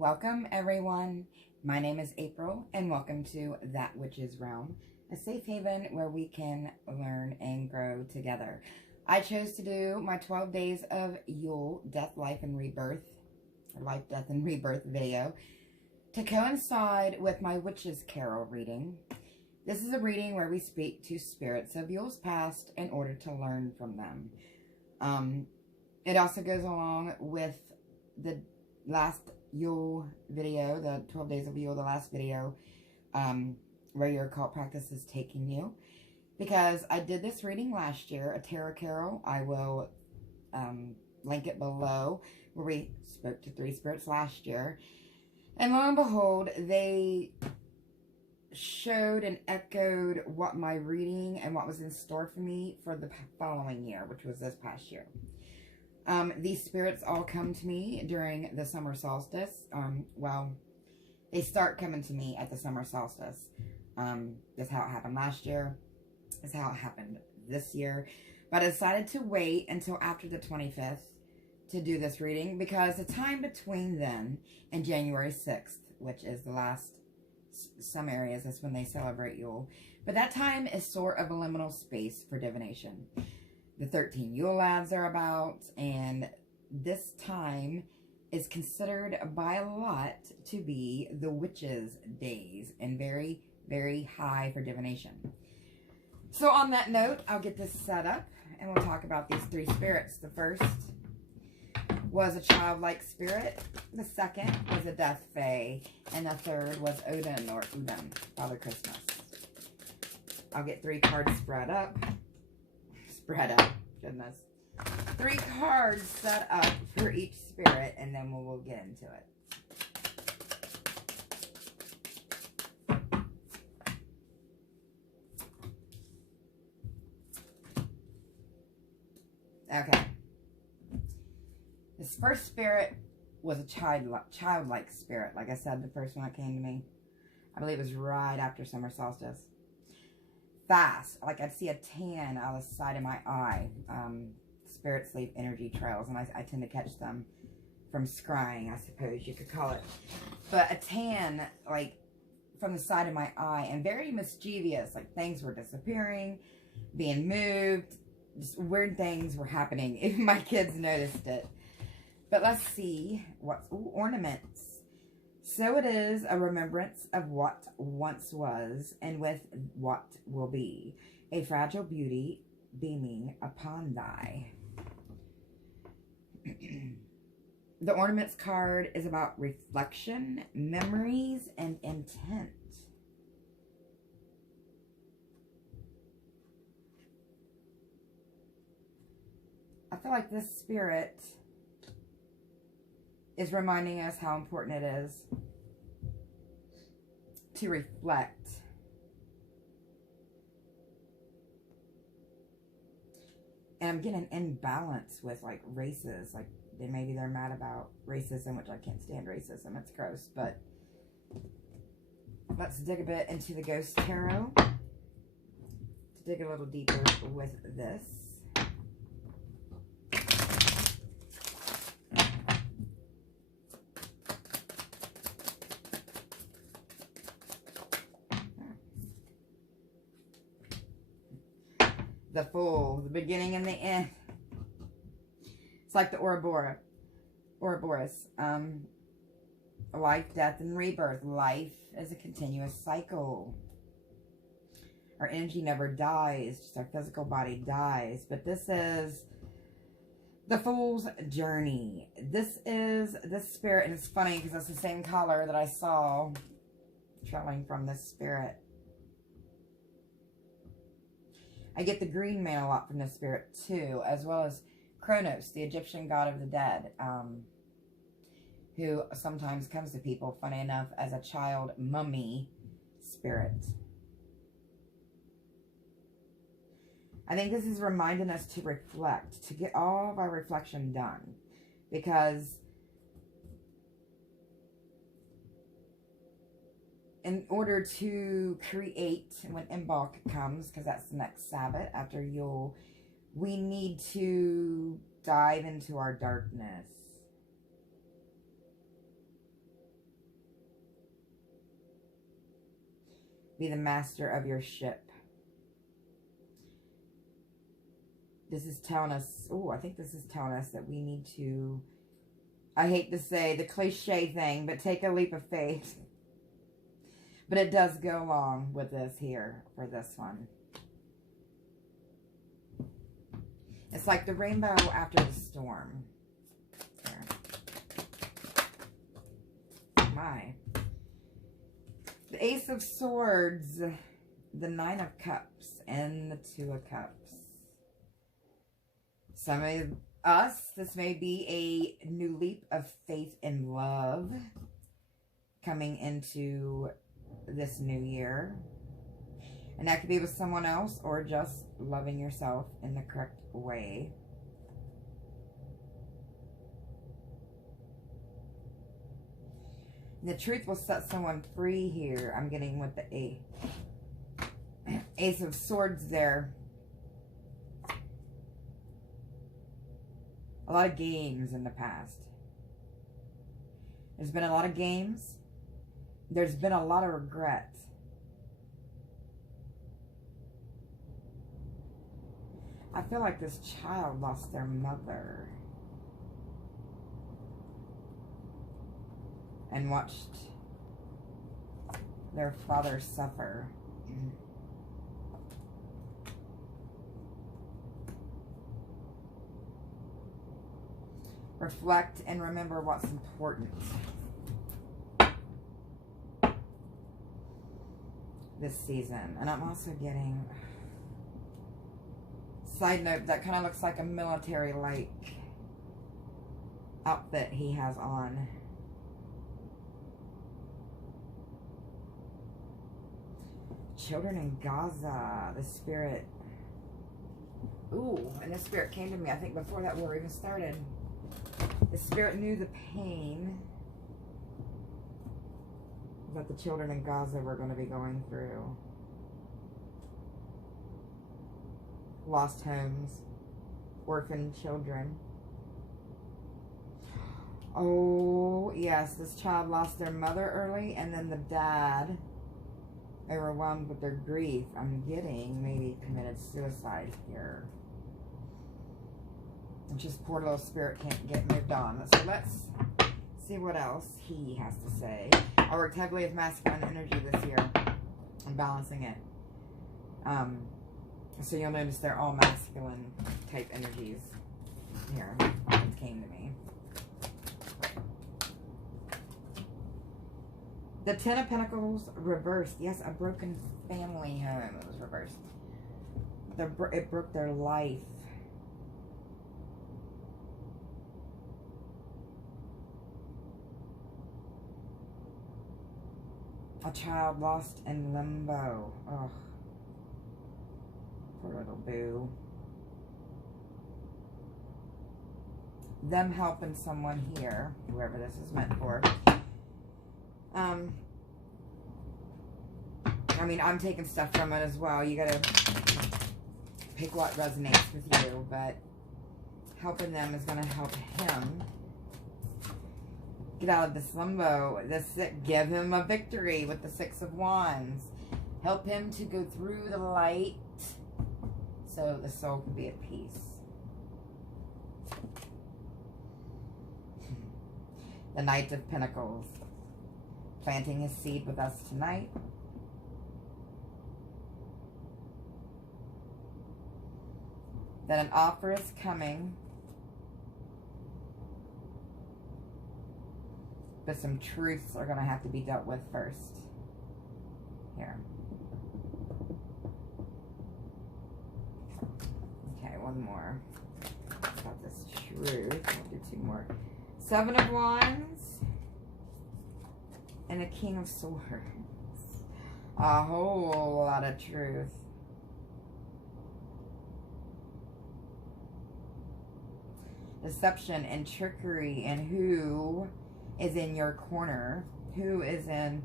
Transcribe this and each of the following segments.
Welcome everyone. My name is April and welcome to That Witch's Realm, a safe haven where we can learn and grow together. I chose to do my 12 days of Yule Death, Life, and Rebirth, or Life, Death, and Rebirth video to coincide with my Witch's Carol reading. This is a reading where we speak to spirits of Yule's past in order to learn from them. It also goes along with the last Yule video, the 12 days of Yule, the last video, where your occult practice is taking you. Because I did this reading last year, a tarot carol. I will link it below, where we spoke to 3 spirits last year. And lo and behold, they showed and echoed what my reading and what was in store for me for the following year, which was this past year. These spirits all come to me during the summer solstice. Well, they start coming to me at the summer solstice. That's how it happened last year. That's how it happened this year. But I decided to wait until after the 25th to do this reading, because the time between then and January 6th, which is the last, some areas, that's when they celebrate Yule. But that time is sort of a liminal space for divination. The 13 Yule lads are about, and this time is considered by a lot to be the witches' days, and very, very high for divination. So on that note, I'll get this set up, and we'll talk about these 3 spirits. The first was a childlike spirit, the second was a death fae, and the third was Odin, or Udin, Father Christmas. I'll get 3 cards spread up. Goodness. 3 cards set up for each spirit, and then we'll get into it. Okay. This first spirit was a childlike spirit. Like I said, the first one that came to me, I believe it was right after summer solstice. Fast, like I'd see a tan out of the side of my eye. Spirits leave energy trails, and I tend to catch them from scrying, I suppose you could call it. But a tan, like, from the side of my eye, and very mischievous, like things were disappearing, being moved, just weird things were happening. Even my kids noticed it. But let's see what's ornaments. So it is a remembrance of what once was, and with what will be, a fragile beauty beaming upon thy. The ornaments card is about reflection, memories, and intent. I feel like this spirit is reminding us how important it is to reflect. And I'm getting an imbalance with, like, races. Like, maybe they're mad about racism, which I can't stand racism. It's gross. But let's dig a bit into the Ghost Tarot to dig a little deeper with this. The Fool, the beginning and the end. It's like the Ouroboros. Life, death, and rebirth. Life is a continuous cycle. Our energy never dies, just our physical body dies. But this is the Fool's journey. This is this spirit, and it's funny because that's the same color that I saw traveling from this spirit. I get the green man a lot from this spirit too, as well as Kronos, the Egyptian god of the dead, who sometimes comes to people, funny enough, as a child mummy spirit. I think this is reminding us to reflect, to get all of our reflection done, because in order to create, when Imbolc comes, because that's the next Sabbath after Yule, we need to dive into our darkness. Be the master of your ship. This is telling us, I think this is telling us that we need to, I hate to say the cliche thing, but take a leap of faith. But it does go along with this here for this one. It's like the rainbow after the storm. There. My. The Ace of Swords, the Nine of Cups, and the Two of Cups. Some of us, this may be a new leap of faith and love coming into this new year. And that could be with someone else or just loving yourself in the correct way. The truth will set someone free here. I'm getting with the Ace of Swords there. A lot of games in the past. There's been a lot of games. There's been a lot of regret. I feel like this child lost their mother. And watched their father suffer. Reflect and remember what's important. This season. And I'm also getting, side note, that kind of looks like a military-like outfit he has on. Children in Gaza, the spirit. Ooh, and the spirit came to me, I think, before that war even started. The spirit knew the pain that the children in Gaza were going to be going through. Lost homes, orphaned children. Oh, yes, this child lost their mother early, and then the dad, overwhelmed with their grief, I'm getting, maybe committed suicide here. And just poor little spirit can't get moved on. So let's see what else he has to say. I worked heavily with masculine energy this year. I'm balancing it. So you'll notice they're all masculine type energies here. It came to me. The Ten of Pentacles reversed. Yes, a broken family home. It was reversed. It broke their life. A child lost in limbo. Oh, poor little boo. Them helping someone here, whoever this is meant for. I mean, I'm taking stuff from it as well. You gotta pick what resonates with you, but helping them is gonna help him get out of this limbo. Give him a victory with the Six of Wands. Help him to go through the light so the soul can be at peace. The Knight of Pentacles. Planting his seed with us tonight. That an offer is coming. But some truths are going to have to be dealt with first. Here. Okay, one more. Got this truth. I'll do two more. Seven of Wands. And the King of Swords. A whole lot of truth. Deception and trickery, and who is in your corner, who is in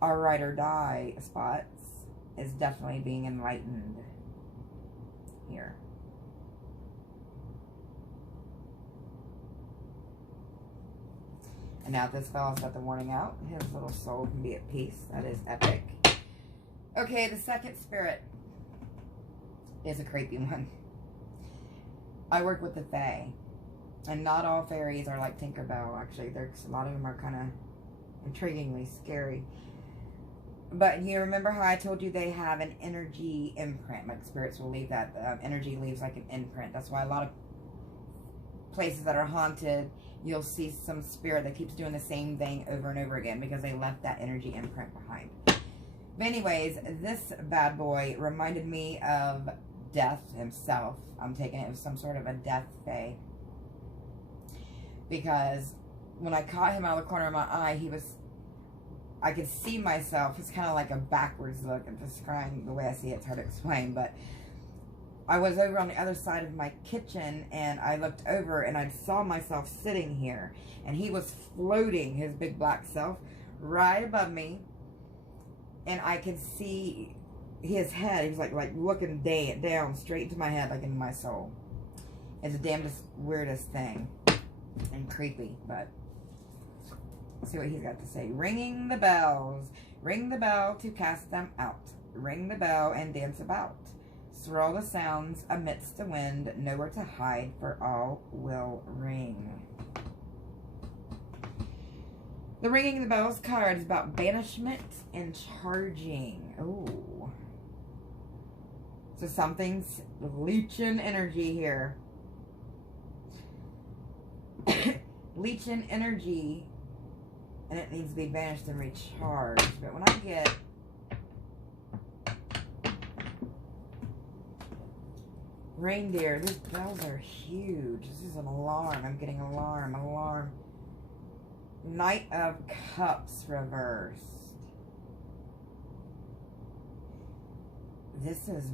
our ride or die spots, is definitely being enlightened here. And now this fellow's got the warning out. His little soul can be at peace. That is epic. Okay, the second spirit is a creepy one. I work with the Fae, and not all fairies are like Tinkerbell. Actually, there's a lot of them are kind of intriguingly scary. But you remember how I told you they have an energy imprint? Like spirits will leave that energy leaves like an imprint. That's why a lot of places that are haunted, you'll see some spirit that keeps doing the same thing over and over again because they left that energy imprint behind. But anyways, this bad boy reminded me of Death himself. I'm taking it as some sort of a death fae. Because when I caught him out of the corner of my eye, I could see myself. It's kind of like a backwards look. I'm describing the way I see it. It's hard to explain, but I was over on the other side of my kitchen, and I looked over, and I saw myself sitting here, and he was floating, his big black self, right above me, and I could see his head. He was like looking down straight into my head, like into my soul. It's the damnedest, weirdest thing, and creepy, but let's see what he's got to say. Ringing the bells. Ring the bell to cast them out. Ring the bell and dance about. Swirl the sounds amidst the wind. Nowhere to hide, for all will ring. The ringing of the bells card is about banishment and charging. Ooh. So something's leeching energy here. Leeching energy. And it needs to be banished and recharged. But when I get reindeer, these bells are huge. This is an alarm. I'm getting alarm, alarm. Knight of Cups reversed. This is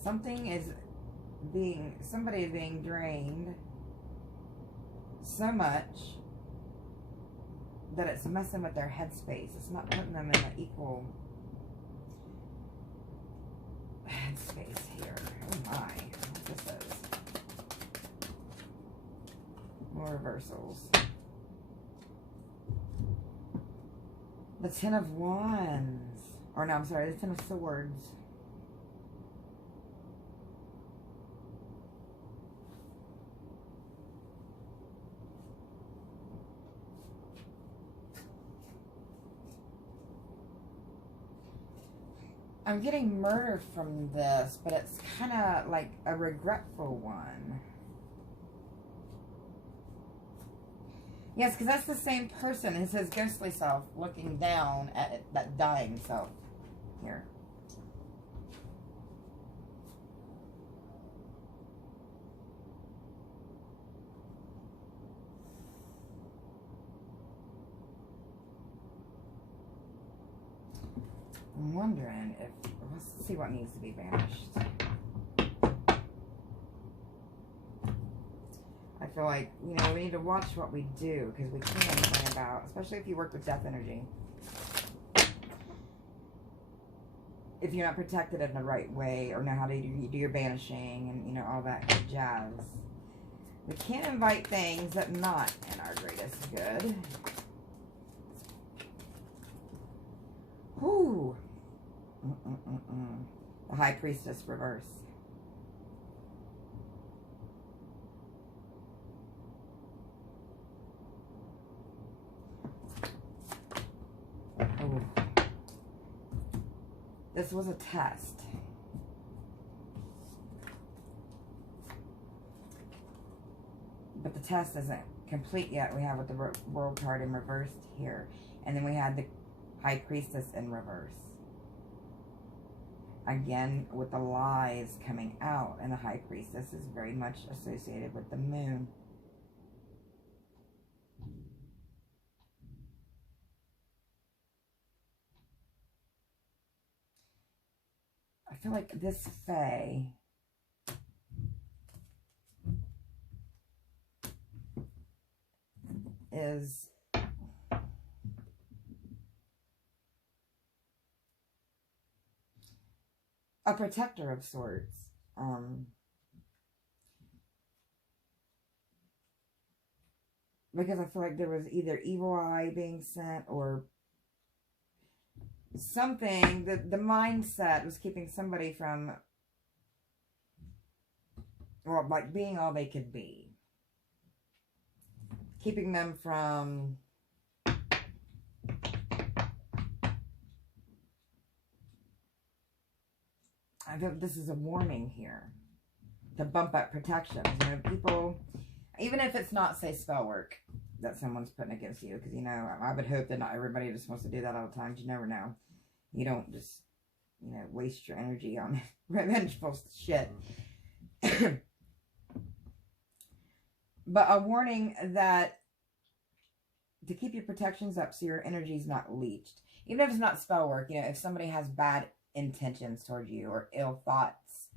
somebody is being drained so much that it's messing with their headspace. It's not putting them in an equal headspace here. Oh my, what this is. More reversals. The Ten of Wands. Or no, I'm sorry, the Ten of Swords. I'm getting murder from this, but it's kind of like a regretful one. Yes, because that's the same person. It's his ghostly self looking down at that dying self here. I'm wondering if, let's see what needs to be banished. I feel like, you know, we need to watch what we do because we can't find out, especially if you work with death energy. If you're not protected in the right way or know how to do your banishing and, you know, all that good jazz. We can't invite things that are not in our greatest good. Whew. The High Priestess reverse. Oh. This was a test. But the test isn't complete yet. We have with the World card in reversed here. And then we had the High Priestess in reverse. Again, with the lies coming out. And the High Priestess is very much associated with the moon. I feel like this Fae is a protector of sorts. Because I feel like there was either evil eye being sent or something, the mindset was keeping somebody from, or like being all they could be. Keeping them from I feel this is a warning here to bump up protections. You know, people, even if it's not, say, spell work that someone's putting against you, because, you know, I would hope that not everybody just wants to do that all the time. You never know. You don't just, you know, waste your energy on revengeful shit. But a warning that to keep your protections up so your energy is not leached. Even if it's not spell work, you know, if somebody has bad intentions towards you or ill thoughts,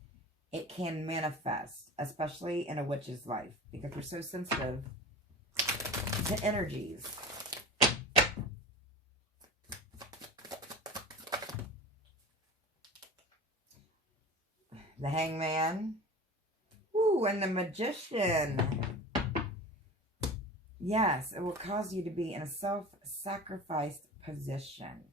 it can manifest, especially in a witch's life, because we're so sensitive to energies. The Hangman. Ooh, and the Magician. Yes, it will cause you to be in a self-sacrificed position.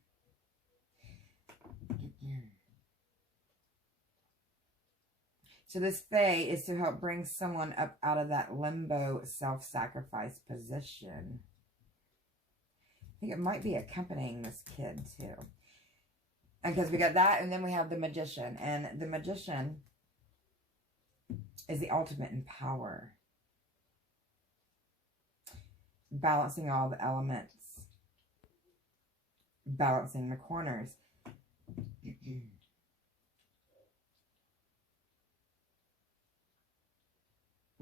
So this Fae is to help bring someone up out of that limbo self-sacrifice position. I think it might be accompanying this kid too. Because we got that, and then we have the Magician. And the Magician is the ultimate in power. Balancing all the elements. Balancing the corners.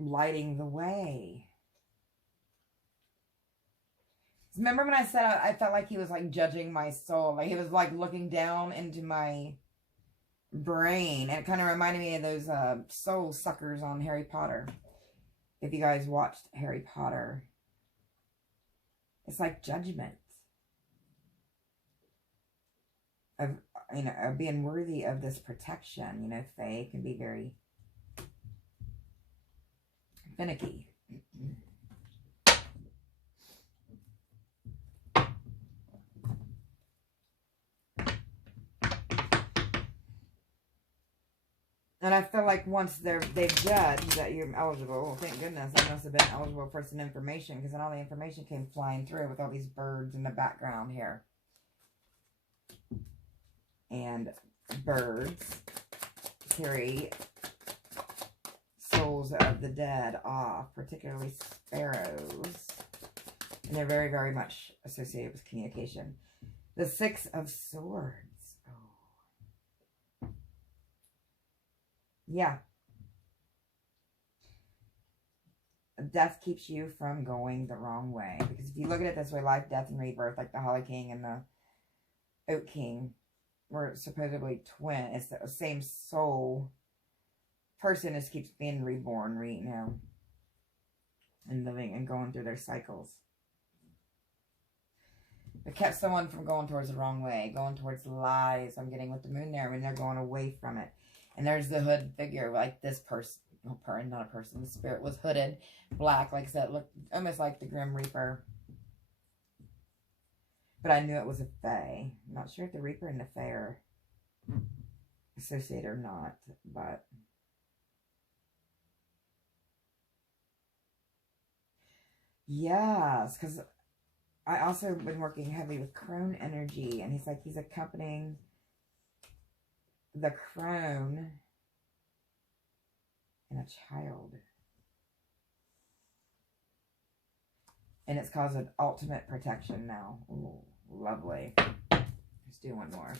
Lighting the way. Remember when I said I felt like he was like judging my soul? Like he was like looking down into my brain. And it kind of reminded me of those soul suckers on Harry Potter. If you guys watched Harry Potter. It's like judgment. Of, you know, of being worthy of this protection. You know, Fae can be very finicky. And I feel like once they've judged that you're eligible, well, thank goodness, I must have been eligible for some information, because then all the information came flying through with all these birds in the background here. And birds carry souls of the dead off, particularly sparrows. And they're very, very much associated with communication. The Six of Swords. Oh. Yeah. Death keeps you from going the wrong way. Because if you look at it this way, life, death, and rebirth, like the Holly King and the Oak King were supposedly twin. It's the same soul person just keeps being reborn, you know, and living and going through their cycles. It kept someone from going towards the wrong way, going towards lies. I'm getting with the moon there. I mean, they're going away from it. And there's the hood figure, like this person, not a person, the spirit was hooded, black, like I said, looked almost like the Grim Reaper. But I knew it was a Fae. I'm not sure if the Reaper and the Fae are associated or not, but yes, because I also been working heavily with crone energy, and he's accompanying the crone and a child. And it's caused an ultimate protection now. Ooh, lovely. Let's do one more.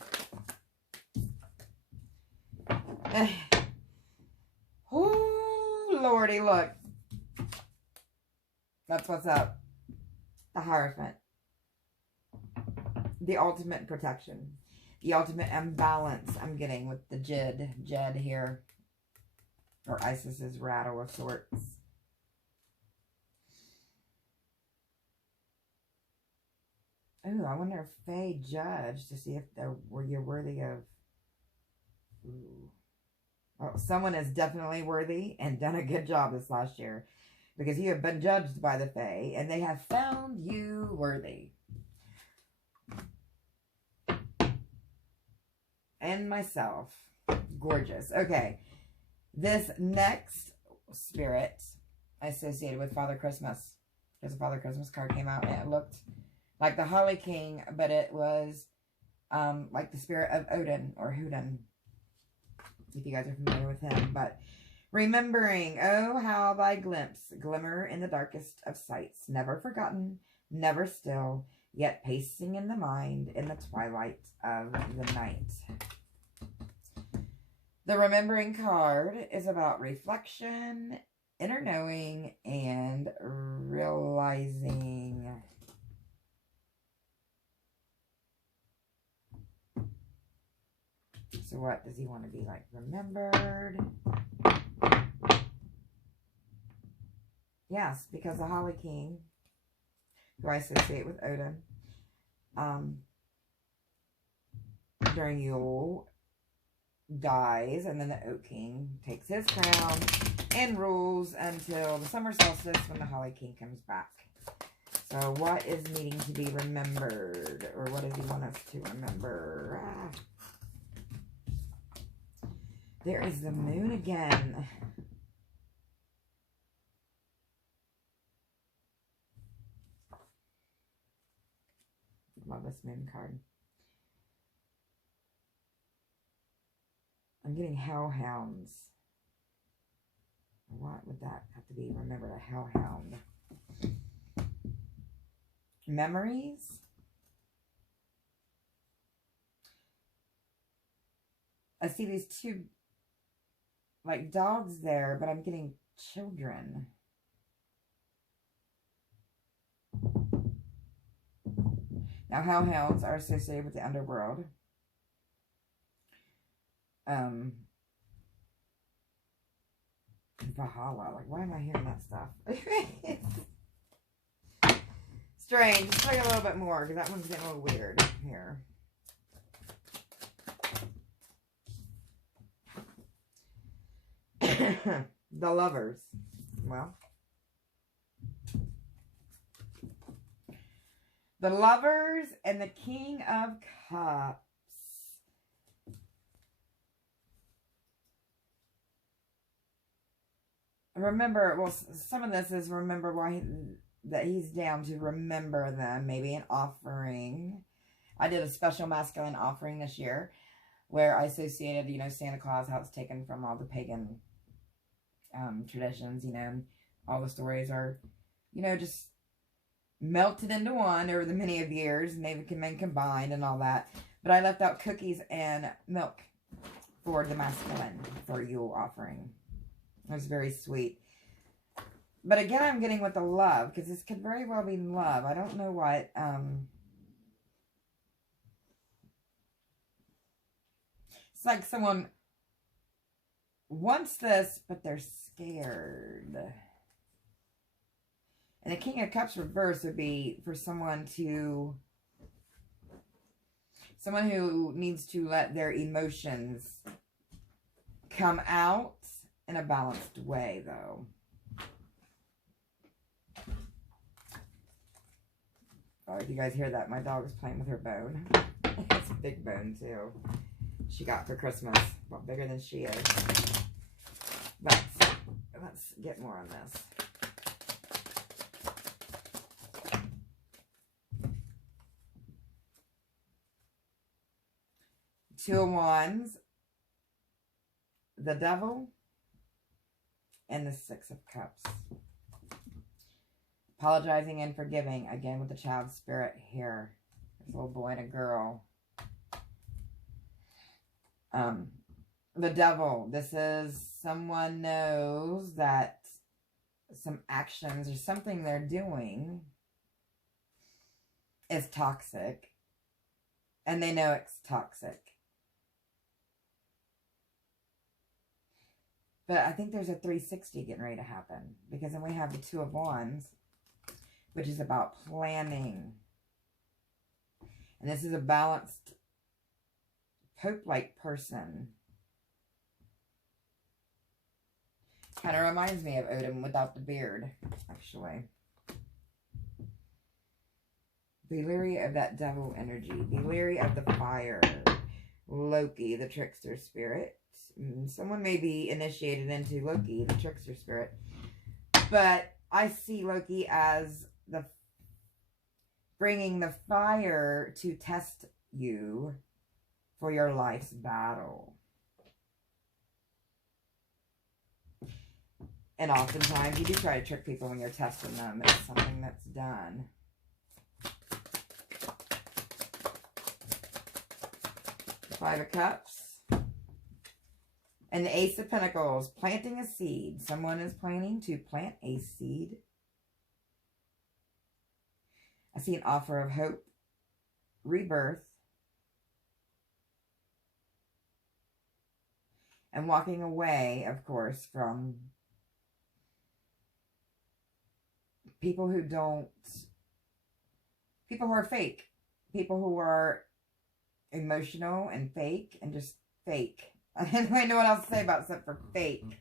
Oh, Lordy, look. That's what's up. The Hierophant. The ultimate protection. The ultimate imbalance I'm getting with the Jed here. Or Isis's rattle of sorts. Ooh, I wonder if Fae judged to see if you're worthy of... Ooh. Well, someone is definitely worthy and done a good job this last year. Because you have been judged by the Fae, and they have found you worthy. and myself. Gorgeous. Okay. This next spirit associated with Father Christmas. Because the Father Christmas card came out and it looked like the Holly King, but it was like the spirit of Odin or Huden, if you guys are familiar with him. But remembering, oh, how thy glimmer in the darkest of sights, never forgotten, never still, yet pacing in the mind in the twilight of the night. The remembering card is about reflection, inner knowing, and realizing. So what does he want to be like remembered? Yes, because the Holly King, who I associate with Odin, during Yule, dies, and then the Oak King takes his crown and rules until the summer solstice when the Holly King comes back. So what is needing to be remembered? Or what does he want us to remember? There is the moon again. Love this moon card. I'm getting hellhounds. What would that have to be? Remember a hellhound. Memories. I see these two like dogs there, but I'm getting children. Now hellhounds are associated with the underworld. Valhalla. Like, why am I hearing that stuff? Strange. Let's play a little bit more, because that one's getting a little weird here. The lovers. Well, the lovers and the King of Cups. Remember, well, some of this is remember why that he's down to remember them. Maybe an offering. I did a special masculine offering this year where I associated, you know, Santa Claus, how it's taken from all the pagan traditions, you know. All the stories are, you know, just melted into one over the many of years, and they've been combined and all that. But I left out cookies and milk for the masculine for Yule offering. It was very sweet. But again, I'm getting with the love, because this could very well be love. I don't know what. It's like someone wants this, but they're scared. And the King of Cups reverse would be for someone who needs to let their emotions come out in a balanced way, though. Oh, if you guys hear that, my dog is playing with her bone. It's a big bone, too. She got for Christmas. Well, bigger than she is. But let's get more on this. Two of Wands, the Devil, and the Six of Cups. Apologizing and forgiving, again with the child spirit here. There's a little boy and a girl. The Devil, this is someone knows that some actions or something they're doing is toxic, and they know it's toxic. But I think there's a 360 getting ready to happen, because then we have the Two of Wands, which is about planning. And this is a balanced, Pope-like person. Kind of reminds me of Odin without the beard, actually. Be leery of that devil energy. Be leery of the fire. Loki, the trickster spirit. Someone may be initiated into Loki, the trickster spirit. But I see Loki as the bringing the fire to test you for your life's battle. And oftentimes you do try to trick people when you're testing them. It's something that's done. Five of Cups. And the Ace of Pentacles, planting a seed. Someone is planning to plant a seed. I see an offer of hope, rebirth, and walking away, of course, from people who are fake. People who are emotional and fake and just fake. I don't really know what else to say about except for fake.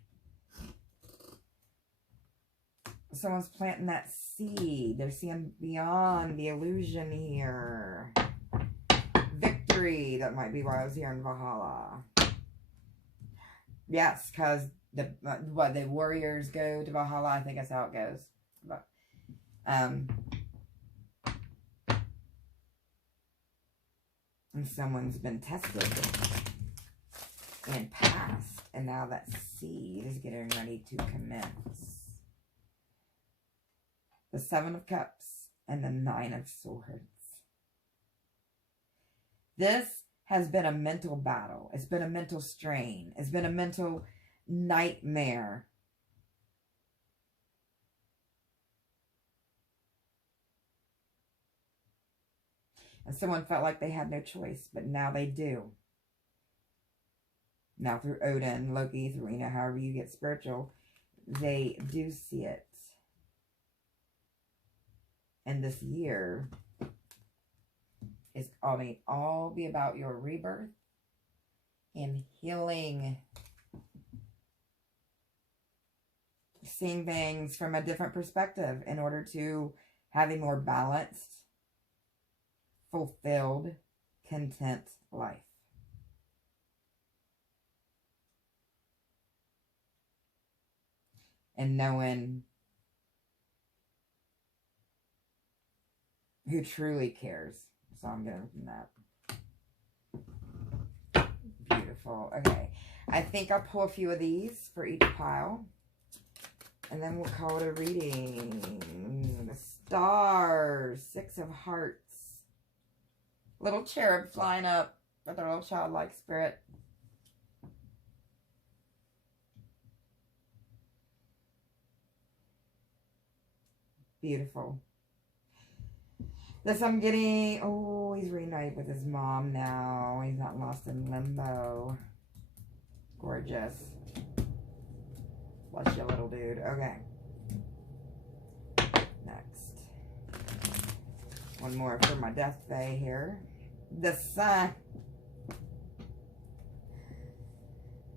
Someone's planting that seed. They're seeing beyond the illusion here. Victory. That might be why I was here in Valhalla. Yes, because the warriors go to Valhalla. I think that's how it goes. But, and someone's been tested and passed, and now that seed is getting ready to commence. The Seven of Cups and the Nine of Swords. This has been a mental battle. It's been a mental strain. It's been a mental nightmare. And someone felt like they had no choice, but now they do. Now through Odin, Loki, through, however you get spiritual, they do see it. And this year is all be about your rebirth and healing. Seeing things from a different perspective in order to have a more balanced, fulfilled, content life. And knowing who truly cares. So I'm getting from that. Beautiful. Okay. I think I'll pull a few of these for each pile. And then we'll call it a reading. The stars. Six of Hearts. Little cherub flying up with their little childlike spirit. Beautiful. This I'm getting, oh, he's reunited with his mom now. He's not lost in limbo. Gorgeous. Bless you, little dude. Okay. Next. One more for my death day here. The sun.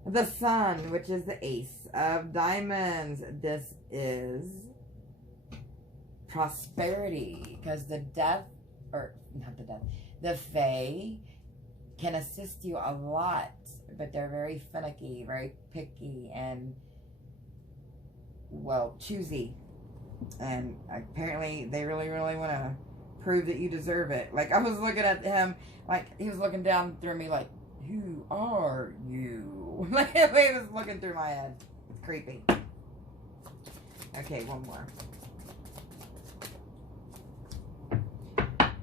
The sun, which is the Ace of Diamonds. This is prosperity, because the Fae can assist you a lot, but they're very finicky, very picky, and, well, choosy. And apparently they really, really want to prove that you deserve it. Like, I was looking at him, like, he was looking down through me like, who are you? Like, he was looking through my head. It's creepy. Okay, one more.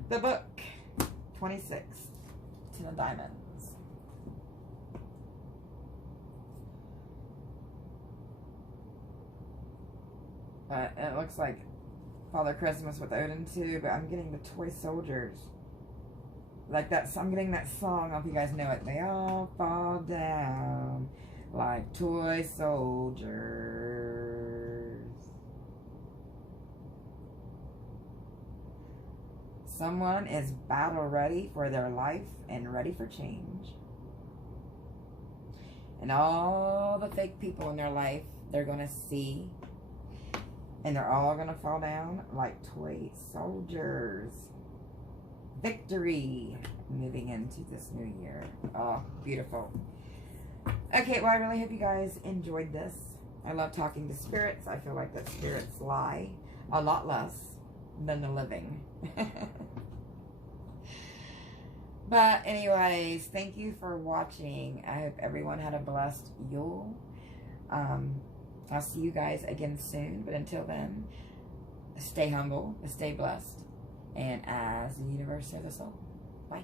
The book, 26, Ten of Diamonds. It looks like Father Christmas with Odin too, but I'm getting the toy soldiers. Like that, I'm getting that song, I don't know if you guys know it. They all fall down like toy soldiers. Someone is battle ready for their life and ready for change. And all the fake people in their life, they're going to see. And they're all going to fall down like toy soldiers. Victory. moving into this new year. Oh, beautiful. Okay, well, I really hope you guys enjoyed this. I love talking to spirits. I feel like that spirits lie a lot less than the living. But anyways, thank you for watching. I hope everyone had a blessed Yule. I'll see you guys again soon. But until then, stay humble, stay blessed, and as the universe says us all. Bye.